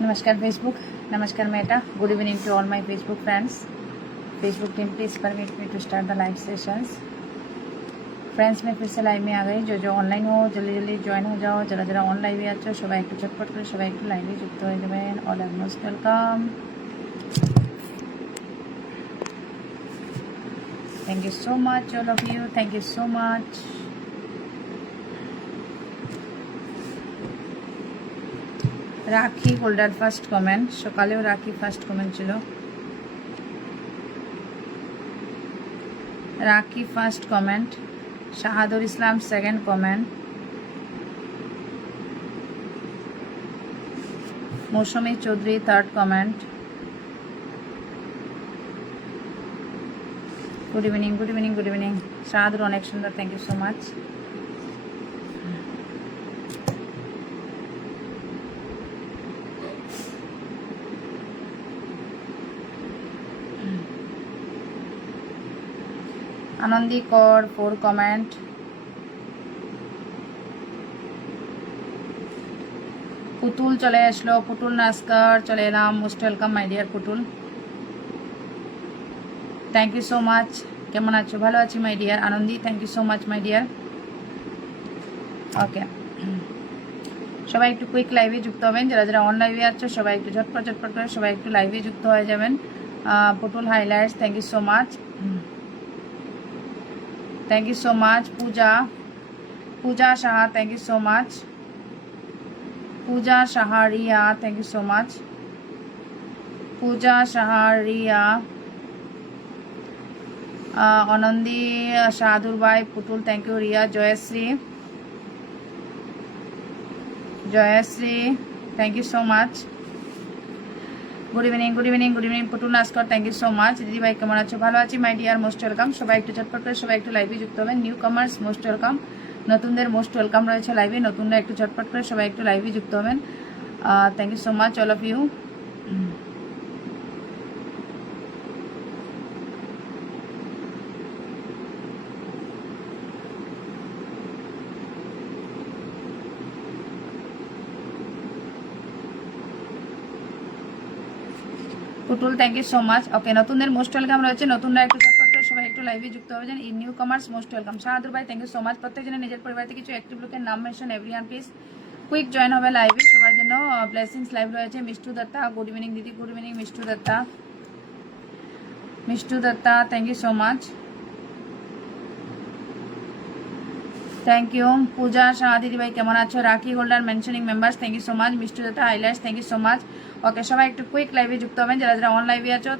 नमस्कार फेसबुक, नमस्कार Meta, good evening to all my Facebook friends. Facebook team please permit me to start the live sessions. Friends मैं फिर से live में आ गई. जो ऑनलाइन हो जल्दी जल्दी ज्वाइन हो जाओ. जरा जरा ऑन लाइव आছো সবাই একটু ঝটপট করে সবাই একটু লাইভে যুক্ত হয়ে যাবেন. All are most welcome. Thank you so much all of you. Thank you so much. Rakhi Halder first comment. সকালেও রাখি ফার্স্ট কমেন্ট ছিল. Rakhi first comment. Shahadur Islam second comment. Mousumi Chowdhury third comment. Good evening, good evening, good evening. Shahadur অনেক সুন্দর, thank you so much. Anandi Kar four comment. পুতুল চলে আসলো. পুতুল নাস্কার চলে এলাম. Most welcome my dear Putul. Thank you so much. কেমন আছো? ভালো আছি my dear Anandi. Thank you so much my dear. Okay, সবাই একটু কুইক লাইভে যুক্ত হবেন. যারা যারা অন লাইভে আছো সবাই একটু ঝটপট ঝটপট করে সবাই একটু লাইভে যুক্ত হয়ে যাবেন. Putul highlights, thank you so much. Thank you so much. Puja Saha, thank you so much. Puja Saharia, thank you so much. Puja Saharia, Anandi, Shahadur ভাই, Putul, thank you. Riya, Jayashree, thank you so much. Good evening, good evening, good evening Putul Naskar, thank you so much. দিদি ভাই কেমন আছো? ভালো আছি my dear, most welcome. সবাই একটু ঝটপট করে সবাই একটু লাইভে যুক্ত হবেন. New কামার্স most welcome. নতুনদের মোস্ট ওয়েলকাম রয়েছে লাইভে. নতুনরা একটু ঝটপট করে সবাই একটু লাইভে যুক্ত হবেন. Thank you so much all of you. Putul, thank you so much. Okay, নতুনদের মোস্ট ওয়েলকাম রয়েছে. নতুনরা একটু ঝটপট করে সবাই একটু লাইভে যুক্ত হবেন. In new কামার্স most welcome. Shahadur ভাই, থ্যাংক ইউ সো মাচ. প্রত্যেকজনের নিজের পরিবারে কিছু অ্যাক্টিভ লোকের নাম mention everyone please quick join হবে লাইভে. সবার জন্য ব্লেসিংস লাইভ রয়েছে. মিষ্টু দত্তা, গুড ইভিনিং দিদি. Good evening Mishtu Dutta. Thank you so much. Thank you. Puja Shah দিদি ভাই কেমন আছো? Rakhi Haldar mentioning members, thank you so much. Mishtu Dutta highlights, thank you so much. Okay, সবাই একটু কুইক লাইভে যুক্ত হবেন. যারা যারা অন লাইভে আছো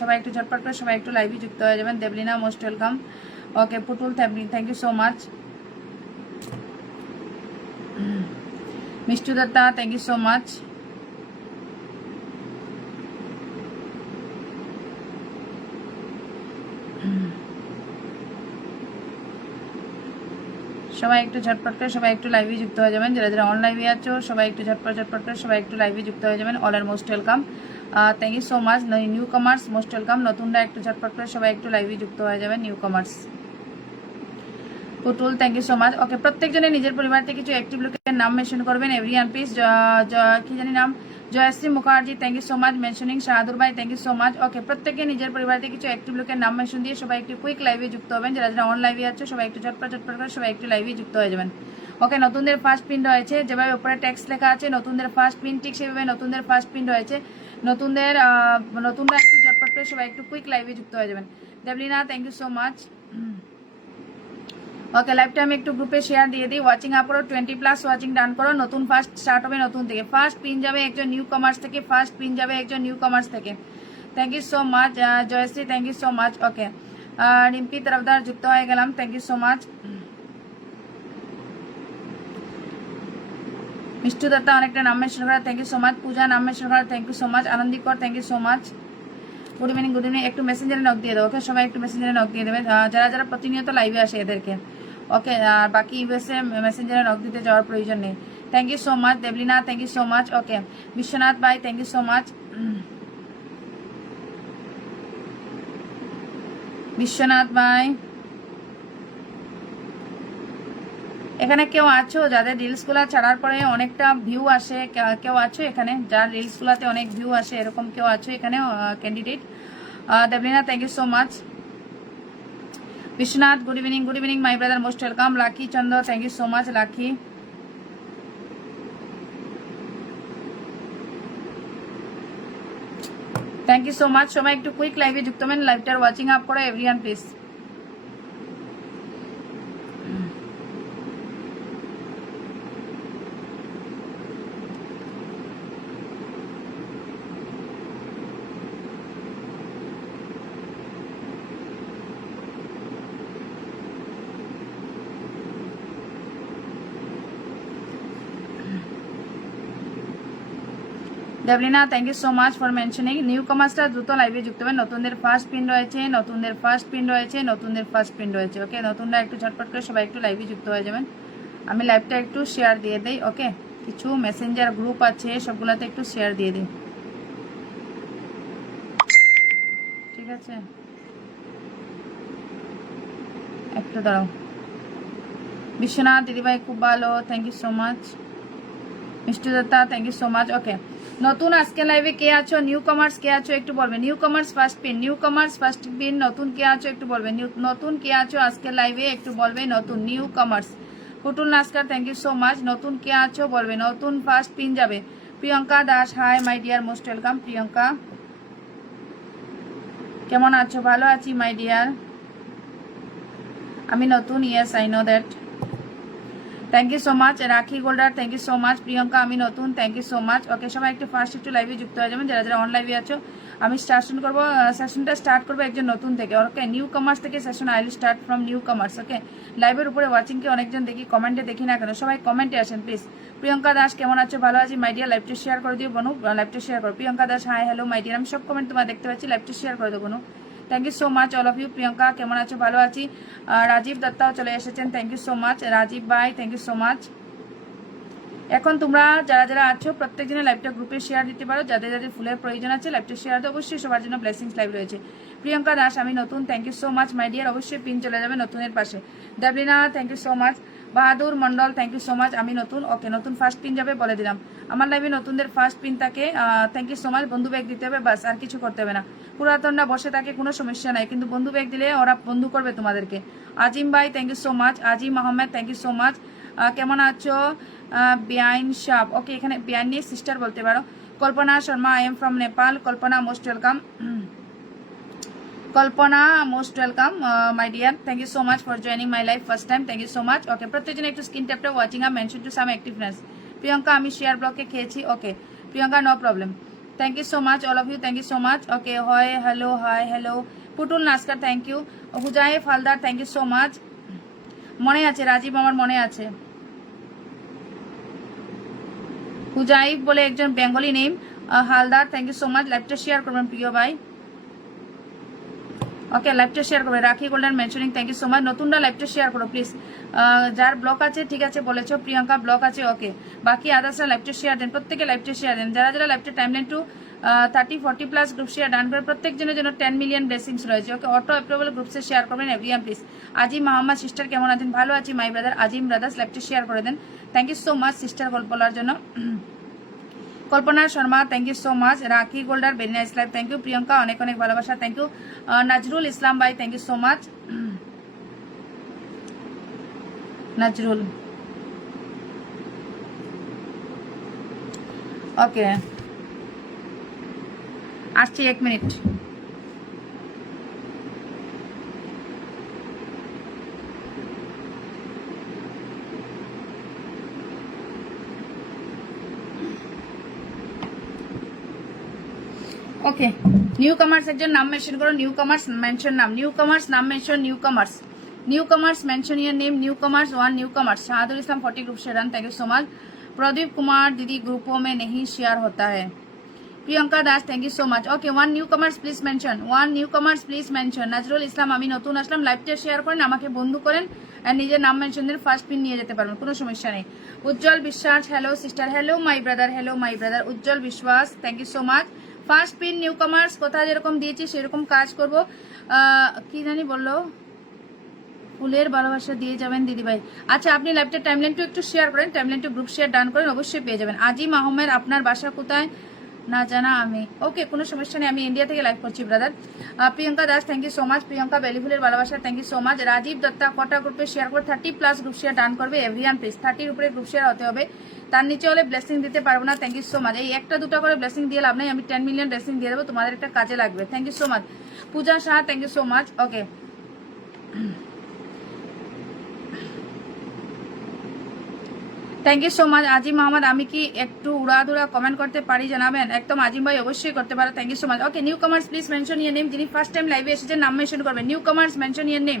সবাই একটু ঝটপট করে সবাই একটু লাইভে যুক্ত হয়ে যাবেন. Deblina, most welcome. Okay, Putul, thank you so much. Mishtu Dutta, thank you so much. সবাই একটু ঝটপট করে সবাই একটু লাইভে যুক্ত হয়ে যাবেন. যারা যারা অন লাইভে আছো সবাই একটু ঝটপট করে সবাই একটু লাইভে যুক্ত হয়ে যাবেন. All are most welcome. Thank you so much. New কামার্স most welcome. নতুনরা একটু ঝটপট করে সবাই একটু লাইভে যুক্ত হয়ে যাবেন. New commerce. Putul, thank you so much. Okay, প্রত্যেকজনের নিজের পরিবার থেকে কিছু অ্যাক্টিভ লোকের নাম মেনশন করবেন. Everyone please. কি জানি নাম, Jayashree Mukherjee, thank you so much mentioning. Shahadur ভাই, thank you so much. Okay, প্রত্যেকে নিজের পরিবার থেকে কিছু অ্যাক্টিভ লোকের নাম মেনশন দিয়ে সবাই একটু কুইক লাইভে যুক্ত হবেন. যারা যারা অন লাইভে আছো সবাই একটু ঝটপট করে সবাই একটু লাইভে যুক্ত হয়ে যাবেন. ওকে, নতুনদের ফার্স্ট পিন রয়েছে. যেভাবে উপরে টেক্সট লেখা আছে নতুনদের ফার্স্ট পিন, ঠিক সেভাবে নতুনদের ফার্স্ট পিন রয়েছে. নতুনরা একটু ঝটপট করে সবাই একটু কুইক লাইভে যুক্ত হয়ে যাবেন. Debolina, thank you so much. Okay, লাইভটা আমি একটু গ্রুপে শেয়ার দিয়ে দিই. ওয়াচিং আপরো 20+ ওয়াচিং ডান করো. নতুন ফার্স্ট স্টার্ট হবে নতুন থেকে. ফার্স্ট পিন যাবে একজন নিউ কমার্স থেকে. ফার্স্ট পিন যাবে একজন নিউ কমার্স থেকে. Thank you so much Jayashree, thank you so much. Okay, Rimpi Tarafdar যুক্ত হয়ে গেলাম. Thank you so much. Mishtu Dutta অনেকটা নাম মেনশন করা, thank you so much. Puja নাম মেনশন করা, thank you so much. Anandikar, thank you so much. Good evening, good evening. একটু মেসেঞ্জারে নক দিয়ে দেবো. ওকে, সবাই একটু মেসেঞ্জারে নক দিয়ে দেবেন. যারা যারা প্রতিনিয়ত লাইভে আসে এদেরকে. ওকে, আর বাকি ইউএসএ মেসেঞ্জারে নক দিতে যাওয়ার প্রয়োজন নেই. Thank you so much. Debolina, thank you so much. Okay, Biswanath ভাই, thank you so much. Biswanath ভাই, এখানে কেউ আছো যাদের রিলসগুলো ছাড়ার পরে অনেকটা ভিউ আসে, কেউ আছো এখানে যার রিলসগুলোতে অনেক ভিউ আসে, এরকম কেউ আছো এখানে candidate? Debolina, thank you so much. Biswanath, good evening my brother, most welcome. Lucky Chandra, thank you so much Lucky. Thank you so much. সবাই একটু কুইক লাইভে যুক্ত হবেন, লাইভটার ওয়াচিং আপ করো everyone please. Debolina, thank you so much for mentioning. New কমার্সটা দ্রুত লাইভে যুক্ত হবেন। নতুনদের ফার্স্ট পিন রয়েছে, নতুনদের ফার্স্ট পিন রয়েছে, নতুনদের ফার্স্ট পিন রয়েছে। ওকে, নতুনরা একটু ঝটপট করে সবাই একটু লাইভে যুক্ত হয়ে যাবেন। আমি লাইভটা একটু শেয়ার দিয়ে দিই। ওকে, কিছু মেসেঞ্জার গ্রুপ আছে, সবগুলোতে একটু শেয়ার দিয়ে দিই, ঠিক আছে? একটু দাঁড়াও। বিশ্বনাথ দিদিভাই খুব ভালো, thank you so much. Mishti Dutta, thank you so much. Okay, নতুন আজকে লাইভে কে আছো, নিউ কমার্স কে আছো একটু বলবে। New commerce first pin, new commerce first pin. নতুন কে আছো একটু বলবে, নতুন কে আছো আজকে লাইভে একটু বলবে। নতুন new commerce. Putul Naskar, thank you so much. নতুন কে আছো বলবে, নতুন ফার্স্ট পিন যাবে। Priyanka Das, hi my dear, most welcome Priyanka. কেমন আছো? ভালো আছি মাই ডিয়ার। আমি নতুন, yes I know that. Thank you so much Rakhi গোল্ডার, thank you so much. Priyanka, আমি নতুন, thank you so much. Okay, সবাই একটু ফার্স্ট একটু লাইভে যুক্ত হয়ে যাবেন যারা যারা অন লাইভে আছো। আমি সেশনটা স্টার্ট করবো একজন নতুন থেকে। ওকে, নিউ কমার্স থেকে session I will start from new commerce. Okay, লাইভের উপরে ওয়াচিংকে অনেকজন দেখি, কমেন্টে দেখি না কেন, সবাই কমেন্টে আসেন প্লিজ। প্রিয়ঙ্কা দাস, কেমন আছো? ভালো আছি মাই ডিয়ার। লাইভটা শেয়ার করে দিও বনু, লাইভটা শেয়ার করো। Priyanka Das, hi hello my dear. আমি সব কমেন্ট তোমার দেখতে পাচ্ছি, লাইভটা শেয়ার করে দেবো বনু। Thank you so much all of you. Priyanka, কেমন আছো? ভালো আছি। রাজীব দত্তাও চলে এসেছেন, thank you so much Rajib ভাই, থ্যাংক ইউ সো মাচ। এখন তোমরা যারা যারা আছো প্রত্যেকজনের লাইভটা গ্রুপে শেয়ার দিতে পারো, যাদের যাদের ফুলের প্রয়োজন আছে লাইভটা শেয়ার তো অবশ্যই সবার জন্য ব্লেসিংস লাইভ রয়েছে। প্রিয়ঙ্কা দাস, আমি নতুন, thank you so much my dear. অবশ্যই পিন চলে যাবে নতুনের পাশে। Deblina, thank you so much. Bahadur Mondal, thank you so much. আমি নতুন, ওকে, নতুন ফার্স্ট পিন যাবে বলে দিলাম। আমার লাইভে নতুনদের ফার্স্ট পিন থাকে, থ্যাংক ইউ সো মাচ। বন্ধু ব্যাগ দিতে হবে, বাস, আর কিছু করতে হবে না। পুরাতনরা বসে থাকে, কোনো সমস্যা নাই, কিন্তু বন্ধু ব্যাগ দিলে ওরা বন্ধু করবে তোমাদেরকে। আজিম ভাই, thank you so much. Azim Ahmed, thank you so much. কেমন আছো? বিআইন শাপ, ওকে, এখানে বিআইন নিয়ে সিস্টার বলতে পারো। Kalpana Sharma, I am from Nepal. Kalpana, most welcome. Kalpana, most welcome my dear. Thank you so much for joining my life first time, thank you so much. Okay, প্রত্যেকজন একটু screen ট্যাপটা watching up mention to some activeness. Priyanka, আমি share ব্লকে খেয়েছি। Okay Priyanka, no problem. Thank you so much all of you, thank you so much. Okay, হয় hello, hi hello. Putul Naskar, thank you. Huzaif Haldar, thank you so much. মনে আছে রাজীব, আমার মনে আছে। হুজাইফ বলে একজন Bengali name. Haldar, thank you so much. লাইভটা শেয়ার করবেন প্রিয় ভাই। ওকে, লাইভটা শেয়ার করবে। Rakhi golden mentioning, thank you so much. নতুনরা লাইভটা শেয়ার করো প্লিজ। যার ব্লক আছে, ঠিক আছে বলেছো, প্রিয়ঙ্কা ব্লক আছে, ওকে। বাকি আদার্সরা লাইভটা শেয়ার দেন, প্রত্যেকে লাইভটা শেয়ার দেন। যারা যারা লাইভটা timeline to 30-40+ group share done করে প্রত্যেকজনের জন্য 10 মিলিয়ন ব্লেসিংস রয়েছে। ওকে, অটো অ্যাপ্রুভেল গ্রুপসে শেয়ার করবেন everyone please. Azim Mohammad, sister কেমন আছেন? ভালো আছি মাই ব্রাদার। আজিম ব্রাদার্স, লাইভটা শেয়ার করে দেন। Thank you so much sister গল্প বলার জন্য। Kalpana Sharma, thank you so much. Rakhi Haldar, very nice live, thank you. Priyanka, অনেক অনেক ভালোবাসা, থ্যাংক ইউ। নজরুল ইসলাম ভাই, thank you so much. Nazrul, okay, আসছি 1 মিনিট। ওকে, নিউ কমার্স একজন নাম মেনশন করো। নিউ কমার্স মেনশন নাম, নিউ কমার্স নাম mention, new commerce, new commerce mention your name, new commerce 1 new commerce. Shahdul Islam 40 group से run, thank you so much. Pradeep Kumar, दीदी ग्रुपों में नहीं शेयर होता है। Priyanka Das, thank you so much. Okay, 1 new commerce please mention, 1 new commerce please mention. Nazrul Islam, আমি নতুন আসলাম, লাইভটা শেয়ার করেন, আমাকে বন্ধু করেন, আর নিজের নাম মেনশন দিয়ে ফার্স্ট পিন নিয়ে যেতে পারবেন, কোনো সমস্যা নেই। Ujjwal Biswas, hello sister, hello my brother, hello my brother Ujjwal Biswas, thank you so much. First pin new commerce, কোথায় যেরকম দিয়েছি সেরকম কাজ করব। কি জানি বললো, ফুলের ভালোবাসা দিয়ে যাবেন দিদিভাই। আচ্ছা, আপনি লাইভটা টাইমলাইনটা একটু শেয়ার করেন, টাইমলাইনটা গ্রুপ শেয়ার ডান করেন, অবশ্যই পেয়ে যাবেন। আজিম আহমেদ, আপনার বাসা কোথায় না জানা আমি। ওকে, কোনো সমস্যা নেই, আমি ইন্ডিয়া থেকে লাইভ করছি brother. Priyanka Das, thank you so much. Priyanka বেলিফুলের ভালোবাসা, thank you so much. Rajib Dutta, কটা গ্রুপে শেয়ার করে 30+ গ্রুপ শেয়ার ডান করবে এভরিওয়ান প্লিজ। 30-র উপরে গ্রুপ শেয়ার হতে হবে, তার নিচে হলে ব্লেসিং দিতে পারবো না। Thank you so much. এই একটা দুটা করে ব্লেসিং দিয়ে লাভ নাই, আমি 10 মিলিয়ন ব্লেসিং দিয়ে দেবো, তোমাদের একটা কাজে লাগবে। Thank you so much. Puja Shah, thank you so much. Okay, thank you so much. Azim Mohammad, আমি কি একটু উড়াধুরা কমেন্ট করতে পারি জানাবেন? একদম আজিম ভাই অবশ্যই করতে পারো। Thank you so much. Okay, newcomers please mention your name. যিনি ফার্স্ট টাইম লাইভে এসেছেন নাম মেনশন করবেন। Newcomers mention your name.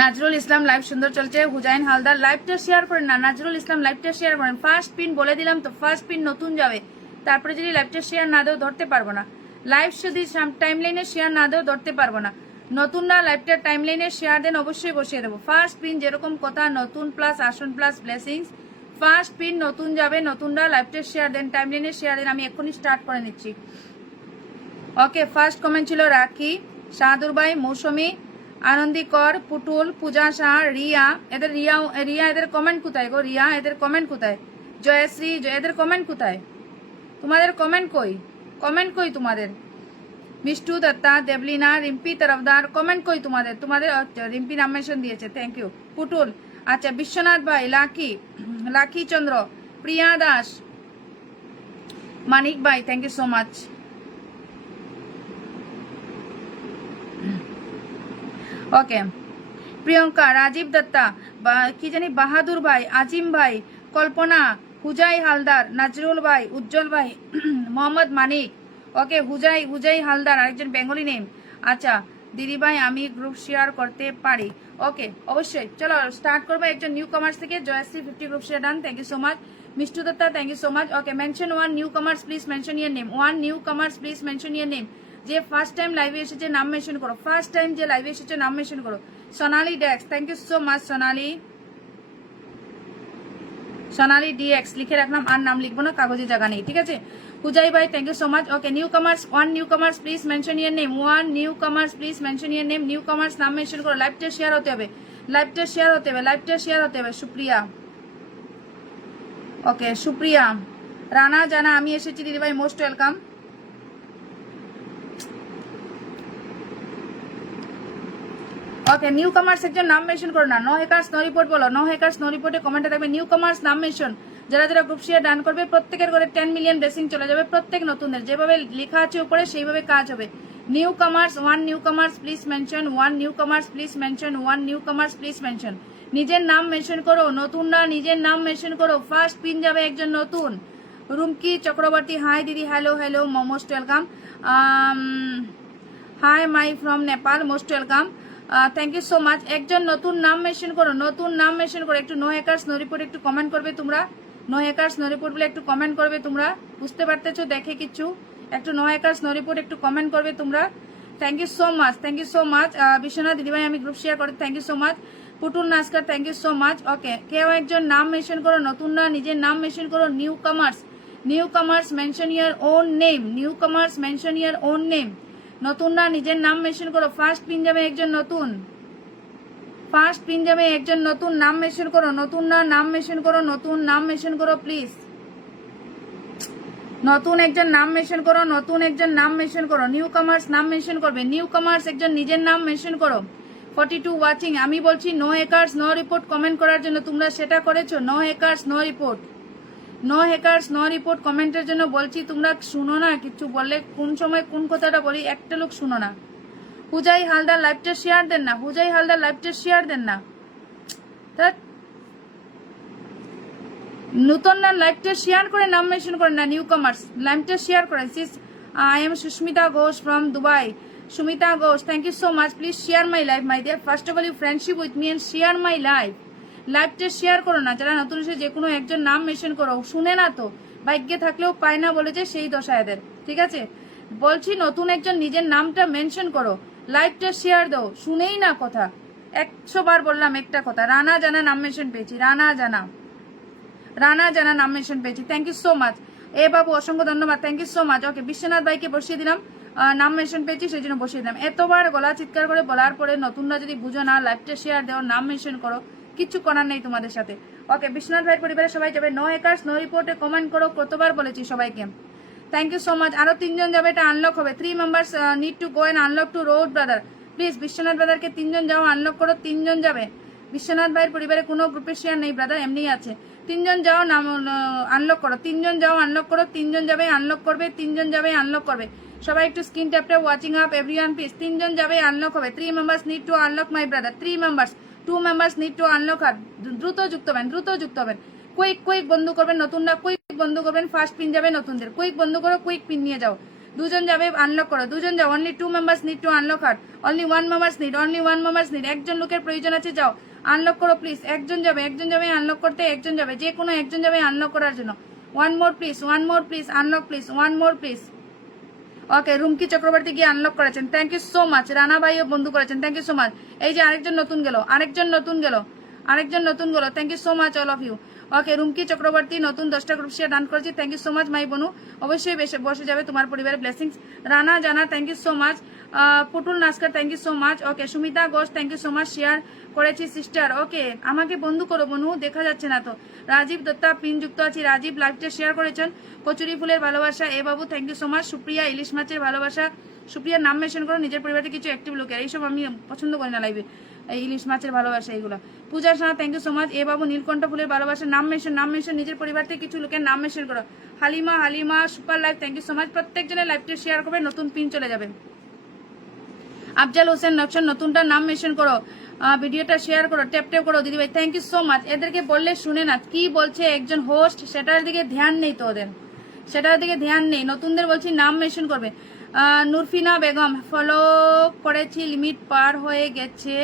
Nazrul Islam, live সুন্দর চলছে। হুজাইন হালদার, লাইভটা শেয়ার করেন না। নাজরুল ইসলাম, লাইভটা শেয়ার করেন। ফার্স্ট পিন বলে দিলাম তো, ফার্স্ট পিন নতুন যাবে, তারপরে যদি লাইভটা শেয়ার না দেও ধরতে পারবো না। লাইভ যদি টাইমলাইনে শেয়ার না দেও ধরতে পারবো না। নতুন না লাইভটা টাইমলাইনে শেয়ার দেন, অবশ্যই বসিয়ে দেবো। ফার্স্ট পিন যেরকম কথা, নতুন প্লাস আসন প্লাস ব্লেসিংস। ফার্স্ট পিন নতুন যাবে, নতুনরা লাইভটা শেয়ার দেন, টাইমলাইনে শেয়ার দেন। আমি এক্ষুনি স্টার্ট করে নিচ্ছি। ওকে, ফার্স্ট কমেন্ট ছিল রাখি, শাহাদুর ভাই, মৌসুমী, আনন্দিকর, পুটুল, পূজা শাহ, রিয়া। এদের রিয়া এদের কমেন্ট কোথায় গো? রিয়া এদের কমেন্ট কোথায়? জয়শ্রী, এদের কমেন্ট কোথায়? তোমাদের কমেন্ট কই? কমেন্ট কই তোমাদের? মিষ্টু দত্তা, দেবলিনা, রিম্পি তরফদার, কমেন্ট কই তোমাদের? তোমাদের রিম্পি নাম মেনশন দিয়েছে, থ্যাংক ইউ। পুটুল, আচ্ছা, বিশ্বনাথ ভাই, লাকি চন্দ্র, প্রিয়া দাস, মানিক ভাই, থ্যাংক ইউ সো মাচ। ওকে, প্রিয়ঙ্কা, রাজীব দত্তা, কি জানি, বাহাদুর ভাই, আজিম ভাই, কল্পনা, হুজাই হালদার, নাজরুল ভাই, উজ্জ্বল ভাই, মোহাম্মদ মানিক। ওকে, হুজাই হালদার, আরেকজন বেঙ্গলি নেম। আচ্ছা দিদি ভাই, আমি গ্রুপ শেয়ার করতে পারি? ওকে, অবশ্যই, চলো স্টার্ট করবো। একজন নিউ কামার্স থেকে Jayashree, 50 group share done, thank you so much. Mishtu Dutta, thank you so much. Okay, mention 1 newcomers please mention your name. 1 newcomers please mention your name. যে ফার্স্ট টাইম লাইভে এসেছে নাম মেনশন করো। First time যে লাইভে এসেছে নাম মেনশন করো। Sonali Dex, thank you so much. Sonali DX লিখে রাখলাম, আর নাম লিখবো না, কাগজে জায়গা নেই, ঠিক আছে। পূজাই ভাই, thank you so much. Okay, newcomers, 1 newcomers please mention your name. 1 newcomers please mention your name. Newcomers নাম মেনশন করো। লাইভটা শেয়ার হতে হবে, লাইভটা শেয়ার হতে হবে, লাইভটা শেয়ার হতে হবে। সুপ্রিয়া, ওকে, সুপ্রিয়া, রানা জানা, আমি এসেছি দিদিভাই, মোস্ট ওয়েলকাম। ওকে, নিউ কামার্স একজন নাম মেনশন করো না। নো হ্যাকার্স নো রিপোর্ট বলো, নো হ্যাকার্স নো রিপোর্টে কমেন্টে থাকবে নিউ কামার্স নাম মেনশন। যারা যারা গ্রুপ শেয়ার ডান করবে প্রত্যেকের করে 10 মিলিয়ন ব্লেসিং চলে যাবে। প্রত্যেক নতুনদের যেভাবে লেখা আছে উপরে সেইভাবে কাজ হবে। New কামার্স, 1 newcomers please mention. 1 newcomers please mention. 1 newcomers please mention. নিজের নাম মেনশন করো, নতুনরা নিজের নাম মেনশন করো। ফার্স্ট পিন যাবে একজন নতুন। রুমকি চক্রবর্তী, হাই দিদি, hello hello, most welcome. Hi my from Nepal, most welcome, thank you so much. একজন নতুন নাম মেনশন করো, নতুন নাম মেনশন করো। একটু নো হ্যাকার্স নো রিপোর্ট একটু কমেন্ট করবে তোমরা। নো হ্যাকার্স নো রিপোর্ট বলে একটু কমেন্ট করবে তোমরা। বুঝতে পারতেছো দেখে কিছু? একটু নো হ্যাকার্স নো রিপোর্ট একটু কমেন্ট করবে তোমরা। Thank you so much, thank you so much. Biswanath দিদিভাই, আমি গ্রুপ শেয়ার করি, thank you so much. Putul Naskar, thank you so much. Okay, কেউ একজন নাম মেনশন করো, নতুন না নিজের নাম মেনশন করো। New কামার্স, new কামার্স mention your own name. Newcomers mention your own name. নতুন না নিজের নাম মেনশন করো। ফার্স্ট পিন যাবে একজন নতুন। ফার্স্ট পিন যাবে একজন নতুন, নাম মেনশন করো। নতুন না নাম মেনশন করো, নতুন নাম মেনশন করো প্লিজ। নতুন একজন নাম মেনশন করো, নতুন একজন নাম মেনশন করো। নিউ কামার্স নাম মেনশন করবে। নিউ কামার্স একজন নিজের নাম মেনশন করো। 42 ওয়াচিং। আমি বলছি no hackers no report comment করার জন্য, তোমরা সেটা করেছো। No hackers no report, no hackers no report কমেন্টের জন্য বলছি। তোমরা শুনো না, কিছু বললে কোন সময় কোন কথাটা বলি একটা লোক শুনো না। হুজাই হালদার লাইভটা শেয়ার দেন না, হুজাই হালদার লাইভটা শেয়ার দেন না। নতুন না লাইভটা শেয়ার করে নাম মেনশন করেন না। নিউ কামার্স লাইভটা শেয়ার করেন। Sis I am Sushmita Ghosh from Dubai. Sumita Ghosh, thank you so much. Please share my live my dear. First of all you friendship with me and share my live. লাইভটা শেয়ার করো না। যারা নতুন এসে যে কোনো একজন নাম মেনশন করো। শুনে না তো, ভাগ্যে থাকলেও পায় না বলে যে সেই দশা এদের, ঠিক আছে। বলছি নতুন একজন নিজের নামটা মেনশন করো, লাইভটা শেয়ার দাও। শুনেই না কথা, 100 বার বললাম একটা কথা। রানা জানা নাম মেনশন পেয়েছি, রানা জানা, রানা জানা নাম মেনশন পেয়েছি, থ্যাংক ইউ সো মাচ। এ বাবু অসংখ্য ধন্যবাদ, thank you so much. Okay, Biswanath ভাইকে বসিয়ে দিলাম। নাম মেনশন পেয়েছি সেই জন্য বসিয়ে দিলাম। এতবার গলা চিৎকার করে বলার পরে নতুনরা যদি বুঝো না, লাইভটা শেয়ার দেও, নাম মেনশন করো, কিচ্ছু করার নেই তোমাদের সাথে। ওকে, বিশ্বনাথ ভাইয়ের পরিবারের সবাই যাবে। নো হ্যাকার্স নো রিপোর্টে কমেন্ট করো, কতবার বলেছি সবাইকে। Thank you so much. আরো 3 জন যাবে, এটা আনলক হবে। 3 members need to go and unlock to road brother. Please Biswanath ব্রাদারকে 3 জন যাও, আনলক করো। 3 জন যাবে। বিশ্বনাথ ভাইয়ের পরিবারে কোনো গ্রুপের শেয়ার নেই ব্রাদার, এমনি আছে। 3 জন যাও, নাম আনলক করো। 3 জন যাও, আনলক করো। 3 জন যাবে, আনলক করবে। 3 জন যাবে, আনলক করবে। সবাই একটু স্ক্রিন ট্যাপটা ওয়াচিং আপ এভরিওয়ান প্লিজ। 3 জন যাবে, আনলক হবে। 3 members need to unlock my brother. 3 members, 2 members need to unlock. আর দ্রুত যুক্ত হবেন, দ্রুত যুক্ত হবেন। কুইক কুইক বন্ধু করবেন, নতুনরা কুইক বন্ধু করবেন। ফার্স্ট পিন যাবে নতুনদের, কুইক বন্ধু করো, কুইক পিন নিয়ে যাও। 2 জন যাবে, আনলক করো। 2 জন যাও। Only 2 members need to unlock heart. Only 1 members need, only 1 members need. একজন লোকের প্রয়োজন আছে, যাও আনলক করো প্লিজ। একজন যাবে, একজন যাবে আনলক করতে, একজন যাবে, যে কোনো একজন যাবে আনলক করার জন্য। 1 more please, 1 more please, unlock please, 1 more please. Okay, Rumki Chakraborty গিয়ে আনলক করেছেন, thank you so much. Rana ভাইও বন্ধু করেছেন, থ্যাংক ইউ সো মাচ। এই যে আরেকজন নতুন গেল, আরেকজন নতুন গেল, আরেকজন নতুন গেল, thank you so much all of you. Okay, Rumki Chakraborty নতুন 10টা গ্রুপ শেয়ার ডান করেছি, thank you so much my বনু। অবশ্যই বসে যাবে তোমার পরিবারের blessings. Rana Jana, thank you so much. Putul Naskar, thank you so much. Okay, Sumita Ghosh, thank you so much, share করেছি সিস্টার। ওকে, আমাকে বন্ধু করো বনু, দেখা যাচ্ছে না তো। রাজীব দত্তা পিন যুক্ত আছি। রাজীব লাইভটা শেয়ার করেছেন। কচুরি ফুলের ভালোবাসা এ বাবু, thank you so much. Supriya ইলিশ মাছের ভালোবাসা, সুপ্রিয়ার নাম মেনশন করো। নিজের পরিবারে কিছু অ্যাক্টিভ লোকের, এইসব আমি পছন্দ করি না লাইভে, এই ইলিশ মাছের ভালোবাসা এইগুলো। Puja Saha, thank you so much. এ বাবু নীলকণ্ঠ ফুলের ভালোবাসা, নাম মেনশন, নাম মেনশন, নিজের পরিবার থেকে কিছু লোকের নাম মেনশন করো। Halima, Halima super live, thank you so much. প্রত্যেকজনের লাইভটা শেয়ার করবে, নতুন পিন চলে যাবে। আফজাল হোসেন নকশন, নতুনটা নাম মেনশন করো, ভিডিওটা শেয়ার করো, ট্যাপ ট্যাপ করো দিদি ভাই, থ্যাংক ইউ সো মাচ। এদেরকে বললে শুনে না, কি বলছে একজন হোস্ট, সেটার দিকে ধ্যান নেই তো ওদের, সেটার দিকে ধ্যান নেই। নতুনদের বলছি নাম মেনশন করবে। নুরফিনা বেগম, ফলো করেছি, লিমিট পার হয়ে গেছে,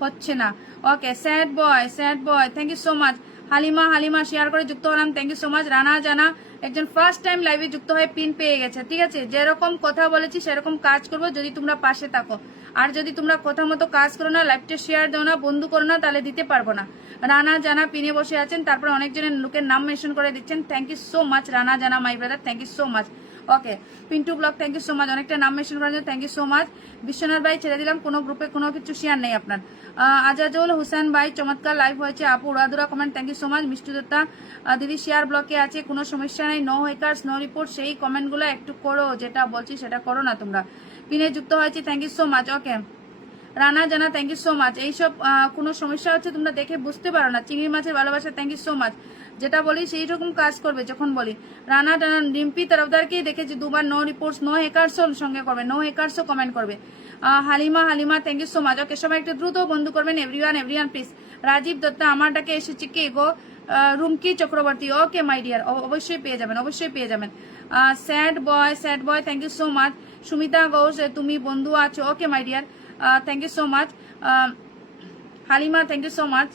হচ্ছে না। Okay, sad boy, sad boy, thank you so much. Halima, Halima share করে যুক্ত হলাম, thank you so much. Rana Jana একজন ফার্স্ট টাইম লাইভে যুক্ত হয়ে পিন পেয়ে গেছে, ঠিক আছে। যেরকম কথা বলেছি সেরকম কাজ করবো যদি তোমরা পাশে থাকো। আর যদি তোমরা কথা মতো কাজ করো না, লাইভটা শেয়ার দাও না, বন্ধু করো না, তাহলে দিতে পারবো না। রানা জানা পিনে বসে আছেন, তারপরে অনেকজনের লোকের নাম মেনশন করে দিচ্ছেন, thank you so much. Rana Jana my brother, thank you so much. Okay, Pintu blog, thank you so much. অনেকটা নাম মেনশন করার জন্য thank you so much. Biswanath ভাই ছেড়ে দিলাম, কোনো গ্রুপে কোনো কিছু শেয়ার নেই আপনার। আজাজুল হোসেন ভাই, চমৎকার লাইভ হয়েছে আপু, উড়াদুরা comment, thank you so much. Mishti Dutta দিদি শেয়ার ব্লকে আছে, কোনো সমস্যা নেই, নো হ্যাকার্স নো রিপোর্ট। সেই কমেন্টগুলো একটু করো, যেটা বলছি সেটা করো না তোমরা। পিনে যুক্ত হয়েছে, thank you so much. Okay, Rana Jana, thank you so much. এইসব কোনো সমস্যা হচ্ছে তোমরা দেখে বুঝতে পারো না, চিংড়ি মাছের ভালোবাসা, থ্যাংক ইউ সো মাচ। যেটা বলি সেই রকম কাজ করবে যখন বলি। রানা টানা রিম্পি তরফদারকেই দেখেছি দুবার নো রিপোর্টস নো হ্যাকার্সও সঙ্গে করবে, নো হ্যাকার্সও কমেন্ট করবে। Halima, Halima, thank you so much. Okay, সবাই একটু দ্রুত বন্ধু করবেন, everyone, everyone please. Rajib Dutta, আমার ডাকে এসেছে কে গো? Rumki Chakraborty, okay my dear, অবশ্যই পেয়ে যাবেন, অবশ্যই পেয়ে যাবেন। Sad boy, sad boy, thank you so much. Sumita Ghosh, তুমি বন্ধু আছো, okay my dear, thank you so much. Halima, thank you so much.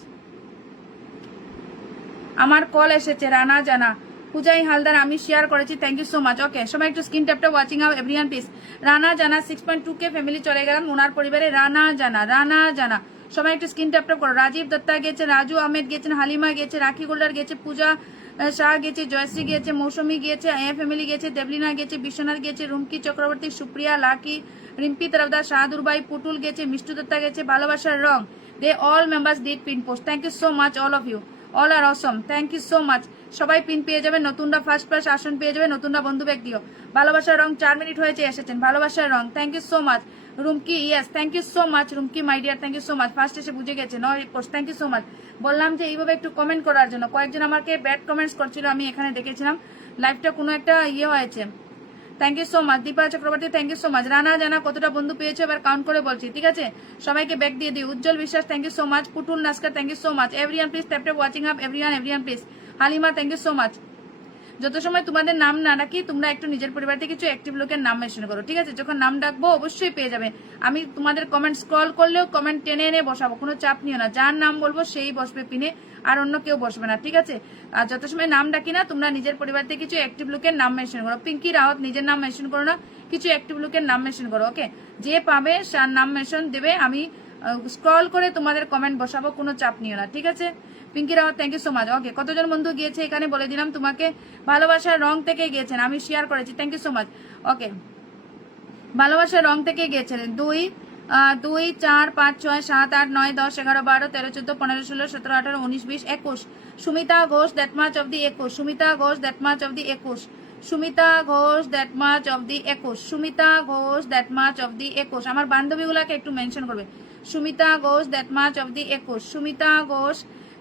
আমার কল এসেছে, রানা জানা। পূজাই হালদার, আমি শেয়ার করেছি, thank you so much. Okay, সবাই একটু স্ক্রিন ট্যাপটা watching out everyone please. Rana Jana 6.2K family চলে গেলাম ওনার পরিবারে। রানা জানা, রানা জানা, সবাই একটু স্ক্রিন ট্যাপটা করো। রাজীব দত্তা গেছে, রাজু আহমেদ গেছেন, হালিমা গেছে, রাখি গোল্ডার গেছে, পূজা শাহ গেছে, জয়শ্রী গেছে, মৌসুমী গেছে, এ ফ্যামিলি গেছে, দেবলিনা গেছে, বিশ্বনাথ গেছে, রুমকি চক্রবর্তী, সুপ্রিয়া, লাকি, রিম্পি তরফদার, শাহাদুর ভাই, পুটুল গেছে, মিষ্টু দত্তা গেছে, ভালোবাসার রং। They all members did pin post, thank you so much all of you, all are awesome, thank you so much. সবাই পিন পেয়ে যাবে, নতুনরা ফার্স্ট ক্লাস আসন পেয়ে যাবে, নতুনরা বন্ধু ব্যক্তিও। ভালোবাসার রং 4 মিনিট হয়েছে এসেছেন, ভালোবাসার রং, thank you so much. Rumki, yes, thank you so much Rumki my dear, thank you so much. First এসে বুঝে গেছে, no post, thank you so much. বললাম যে এইভাবে একটু কমেন্ট করার জন্য, কয়েকজন আমাকে ব্যাড কমেন্টস করছিল, আমি এখানে দেখেছিলাম লাইভটা কোনো একটা হয়েছে। Thank you so much. Dipa Chakraborty, thank you so much. Rana Jana কতটা বন্ধু পেয়েছো এবার কাউন্ট করে বলছি, ঠিক আছে। সবাইকে ব্যাক দিয়ে দিই। Ujjwal Biswas, thank you so much. Putul Naskar, thank you so much. Everyone please tap tap watching up, everyone, everyone please. Halima, thank you so much. যত সময় তোমাদের নাম না ডাকি, তোমরা একটু নিজের পরিবার থেকে কিছু অ্যাক্টিভ লোকের নাম মেনশন করো, ঠিক আছে। যখন নাম ডাকবো অবশ্যই পেয়ে যাবে। আমি তোমাদের কমেন্ট স্ক্রল করলেও কমেন্ট টেনে এনে বসাবো, কোনো চাপ নিও না। যার নাম বলবো সেই বসবে পিনে, আর অন্য কেউ বসবে না, ঠিক আছে। আর যত সময় নাম ডাকি না, তোমরা নিজের পরিবার থেকে কিছু অ্যাক্টিভ লোকের নাম মেনশন করো। পিঙ্কি রাওয়াত, নিজের নাম মেনশন করো না, কিছু অ্যাক্টিভ লোকের নাম মেনশন করো। ওকে, যে পাবে তার নাম মেনশন দেবে, আমি স্ক্রল করে তোমাদের কমেন্ট বসাবো, কোনো চাপ নিও না, ঠিক আছে। Pinki Rawat, thank you so much. Okay, কতজন বন্ধু গিয়েছে এখানে বলে দিলাম তোমাকে। ভালোবাসার রং থেকে গিয়েছেন, আমি শেয়ার করেছি, থ্যাংক ইউ সো মাচ। ওকে, ভালোবাসার রং থেকে গিয়েছিলেন 2 2 4 5 6 7 8 9 10 11 12 13 14 15 16 17 18 19 20 21 Sumita Ghosh that much of the 21 Sumita Ghosh that much of the 21 Sumita Ghosh that much of the 21 Sumita Ghosh that much of the 21 আমার বান্ধবীগুলোকে একটু মেনশন করবে Sumita Ghosh that much of the 21 Sumita Ghosh